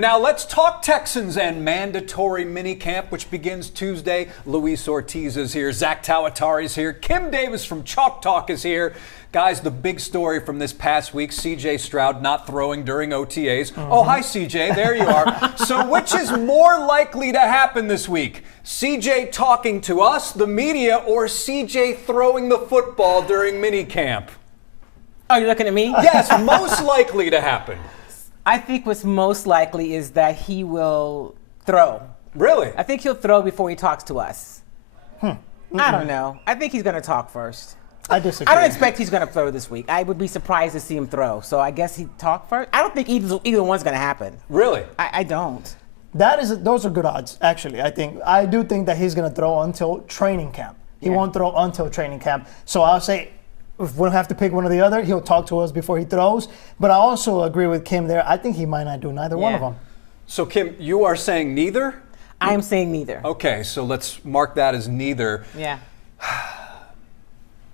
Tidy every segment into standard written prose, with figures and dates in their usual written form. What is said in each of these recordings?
Now let's talk Texans and mandatory minicamp, which begins Tuesday. Luis Ortiz is here. Zach Tawatari is here. Kim Davis from Chalk Talk is here. Guys, the big story from this past week, CJ Stroud not throwing during OTAs. Oh, hi, CJ. There you are. So which is more likely to happen this week? CJ talking to us, the media, or CJ throwing the football during minicamp? Oh, you're looking at me? Yes, most likely to happen. I think what's most likely is that he will throw. Really? I think he'll throw before he talks to us. I don't know. I think he's going to talk first. I disagree. I don't expect he's going to throw this week. I would be surprised to see him throw. So I guess he'd talk first. I don't think either one's going to happen. Really? I don't. Those are good odds, actually. I do think that he's going to throw until training camp. He won't throw until training camp. So I'll say, if we don't have to pick one or the other, he'll talk to us before he throws. But I also agree with Kim there. I think he might not do neither one of them. So, Kim, you are saying neither? I am saying neither. Okay, so let's mark that as neither. Yeah.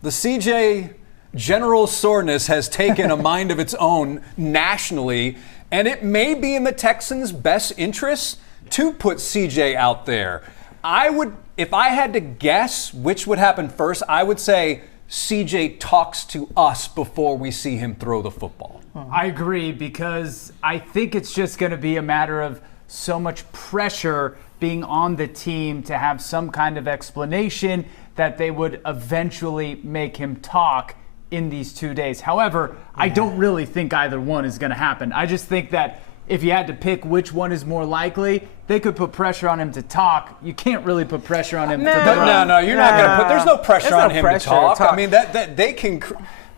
The CJ general soreness has taken a mind of its own nationally, and it may be in the Texans' best interest to put CJ out there. If I had to guess which would happen first, I would say CJ talks to us before we see him throw the football. I agree, because I think it's just going to be a matter of so much pressure being on the team to have some kind of explanation that they would eventually make him talk in these 2 days. However, I don't really think either one is going to happen. I just think that if you had to pick which one is more likely, they could put pressure on him to talk. You can't really put pressure on him to throw. No, you're not going to put. There's no pressure on him to talk. I mean, that they can.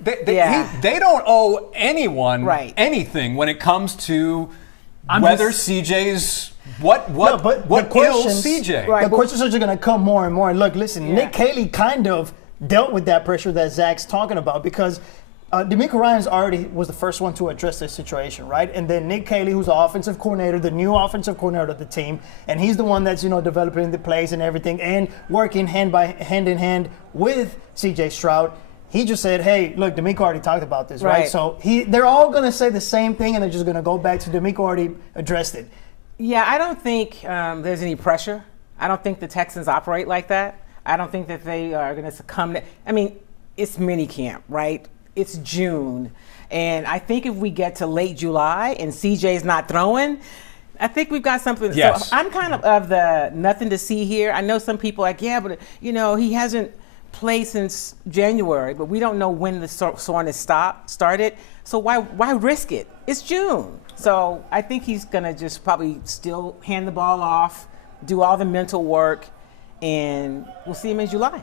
They don't owe anyone anything when it comes to whether CJ's what kills CJ. Right, the questions are just going to come more and more. Look, listen, Nick Caley kind of dealt with that pressure that Zach's talking about, because DeMeco Ryans already was the first one to address this situation, right? And then Nick Caley, who's the offensive coordinator, the new offensive coordinator of the team, and he's the one that's, developing the plays and everything and working hand in hand with CJ Stroud. He just said, hey, look, DeMeco already talked about this, right? So they're all going to say the same thing, and they're just going to go back to DeMeco already addressed it. Yeah, I don't think there's any pressure. I don't think the Texans operate like that. I don't think that they are going to succumb to, it's mini camp, right? It's June. And I think if we get to late July and CJ's not throwing, I think we've got something. Yes. So I'm kind of the nothing to see here. I know some people are like, but he hasn't played since January, but we don't know when the soreness started. So why risk it? It's June. So I think he's going to just probably still hand the ball off, do all the mental work, and we'll see him in July.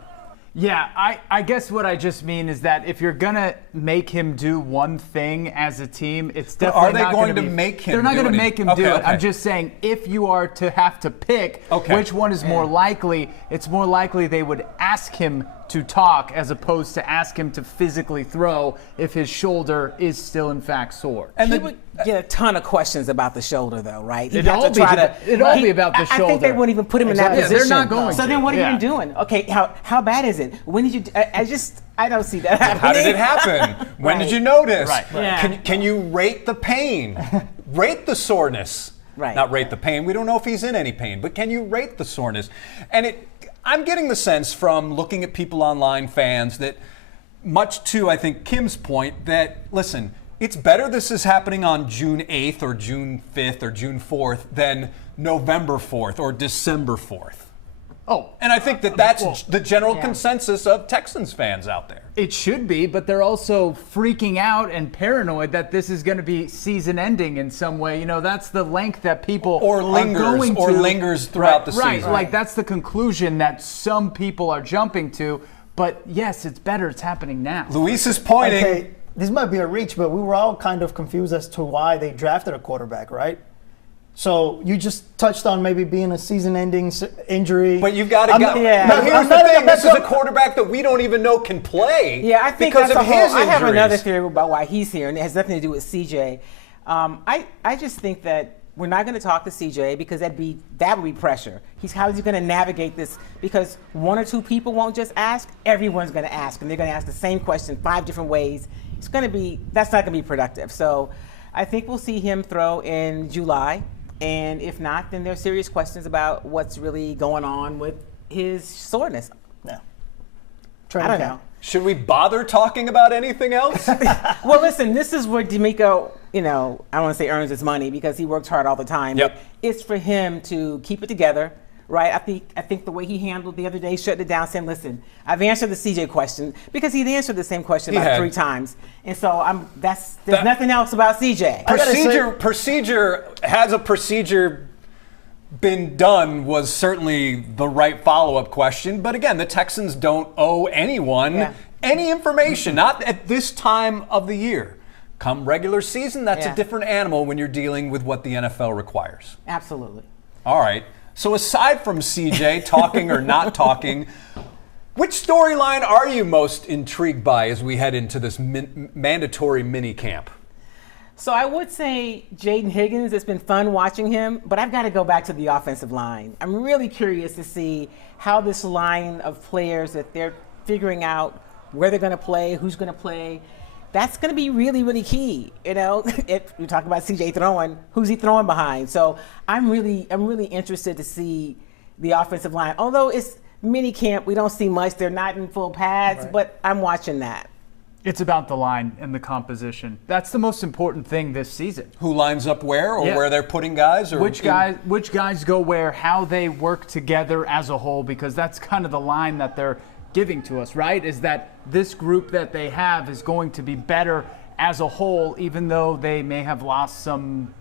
Yeah, I guess what I just mean is that if you're going to make him do one thing as a team, it's definitely not going to make him do it. They're not going to make him do it. Okay. I'm just saying, if you are to have to pick which one is more likely, it's more likely they would ask him to talk as opposed to ask him to physically throw if his shoulder is still in fact sore. And he would get a ton of questions about the shoulder, though, right? It'd all be about the shoulder. I think they wouldn't even put him in that position. They're not going So then what are you doing? Okay, how bad is it? When did you I don't see that happening. How did it happen? When did you notice? Right. Yeah. Can you rate the pain? Rate the soreness. Right. Not rate the pain. We don't know if he's in any pain, but can you rate the soreness? And I'm getting the sense from looking at people online, fans, that much to, I think, Kim's point, that, listen, it's better this is happening on June 8th or June 5th or June 4th than November 4th or December 4th. Oh. And I think that's the general consensus of Texans fans out there. It should be, but they're also freaking out and paranoid that this is going to be season ending in some way. That's the length that people are going to. Or lingers throughout the season. Right, like that's the conclusion that some people are jumping to. But yes, it's better it's happening now. Luis is pointing. Okay, this might be a reach, but we were all kind of confused as to why they drafted a quarterback, right? So you just touched on maybe being a season-ending injury. But you've got to go. Now here's the thing. This is a quarterback that we don't even know can play. Yeah, I think because that's of his injuries. I have another theory about why he's here, and it has nothing to do with CJ. I just think that we're not going to talk to CJ because that would be pressure. How is he going to navigate this? Because one or two people won't just ask. Everyone's going to ask, and they're going to ask the same question 5 different ways. That's not going to be productive. So I think we'll see him throw in July. And if not, then there's serious questions about what's really going on with his soreness. Yeah. I don't know. Should we bother talking about anything else? Well, listen, this is where D'Amico, I don't want to say earns his money because he works hard all the time. Yep. But it's for him to keep it together, right? I think the way he handled the other day, shutting it down, saying, listen, I've answered the CJ question because he'd answered the same question about 3 times. And so there's nothing else about CJ. Procedure has a procedure been done was certainly the right follow-up question. But again, the Texans don't owe anyone any information, not at this time of the year. Come regular season, that's a different animal when you're dealing with what the NFL requires. Absolutely. All right. So aside from CJ talking or not talking, which storyline are you most intrigued by as we head into this mandatory mini camp? So I would say Jaden Higgins. It's been fun watching him, but I've got to go back to the offensive line. I'm really curious to see how this line of players that they're figuring out where they're going to play, who's going to play. That's going to be really, really key. If you talk about CJ throwing, who's he throwing behind? So I'm really interested to see the offensive line. Although it's mini camp, we don't see much. They're not in full pads, but I'm watching that. It's about the line and the composition. That's the most important thing this season. Who lines up where, or where they're putting guys, or which guys go where, how they work together as a whole, because that's kind of the line that they're giving to us, right? Is that this group that they have is going to be better as a whole, even though they may have lost some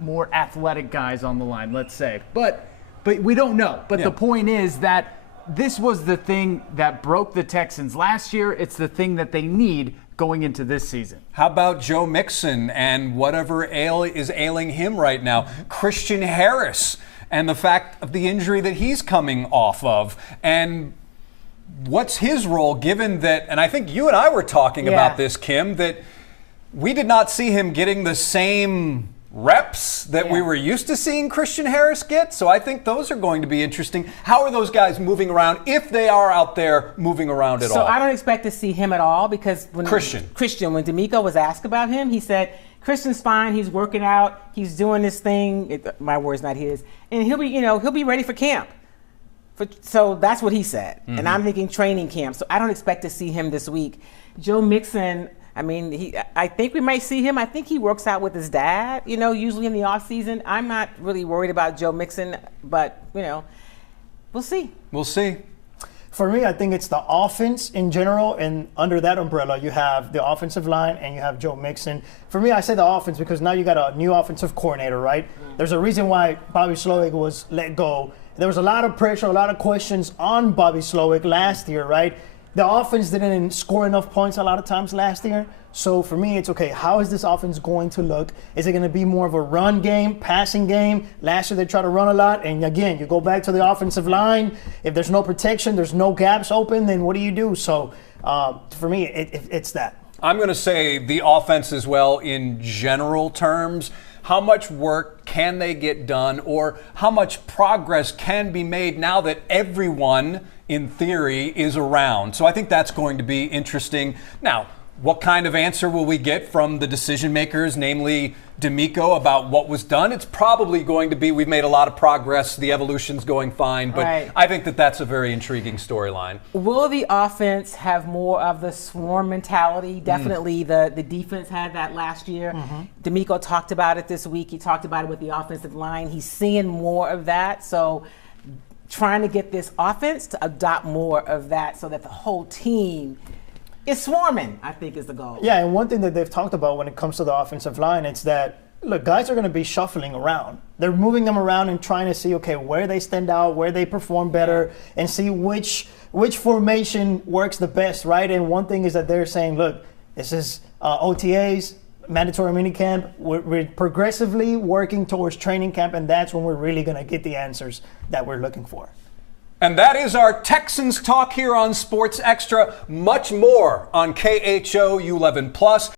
more athletic guys on the line, let's say. But we don't know. But the point is that this was the thing that broke the Texans last year. It's the thing that they need going into this season. How about Joe Mixon and whatever is ailing him right now? Christian Harris and the fact of the injury that he's coming off of. And what's his role, given that, and I think you and I were talking about this, Kim, that we did not see him getting the same reps that we were used to seeing Christian Harris get. So I think those are going to be interesting. How are those guys moving around, if they are out there moving around at all? So I don't expect to see him at all because when when D'Amico was asked about him, he said, Christian's fine, he's working out, he's doing this thing, my word's not his, and he'll be ready for camp. So that's what he said. And I'm thinking training camp. So I don't expect to see him this week. Joe Mixon, I think we might see him. I think he works out with his dad, usually in the offseason. I'm not really worried about Joe Mixon, but, we'll see. We'll see. For me, I think it's the offense in general, and under that umbrella, you have the offensive line and you have Joe Mixon. For me, I say the offense because now you got a new offensive coordinator, right? There's a reason why Bobby Slowick was let go. There was a lot of pressure, a lot of questions on Bobby Slowick last year, right? The offense didn't score enough points a lot of times last year. So for me, it's okay. How is this offense going to look? Is it going to be more of a run game, passing game? Last year they tried to run a lot. And again, you go back to the offensive line. If there's no protection, there's no gaps open, then what do you do? So for me, it's that. I'm going to say the offense as well in general terms. How much work can they get done, or how much progress can be made now that everyone, in theory, is around? So I think that's going to be interesting. Now, what kind of answer will we get from the decision makers, namely D'Amico, about what was done? It's probably going to be, we've made a lot of progress, the evolution's going fine, but I think that that's a very intriguing storyline. Will the offense have more of the swarm mentality? Definitely the defense had that last year. D'Amico talked about it this week. He talked about it with the offensive line. He's seeing more of that. So trying to get this offense to adopt more of that so that the whole team is swarming, I think, is the goal. Yeah, and one thing that they've talked about when it comes to the offensive line, it's that, look, guys are going to be shuffling around. They're moving them around and trying to see, okay, where they stand out, where they perform better, and see which formation works the best, right? And one thing is that they're saying, look, this is OTAs, mandatory minicamp. We're progressively working towards training camp, and that's when we're really going to get the answers that we're looking for. And that is our Texans talk here on Sports Extra. Much more on KHO U11+.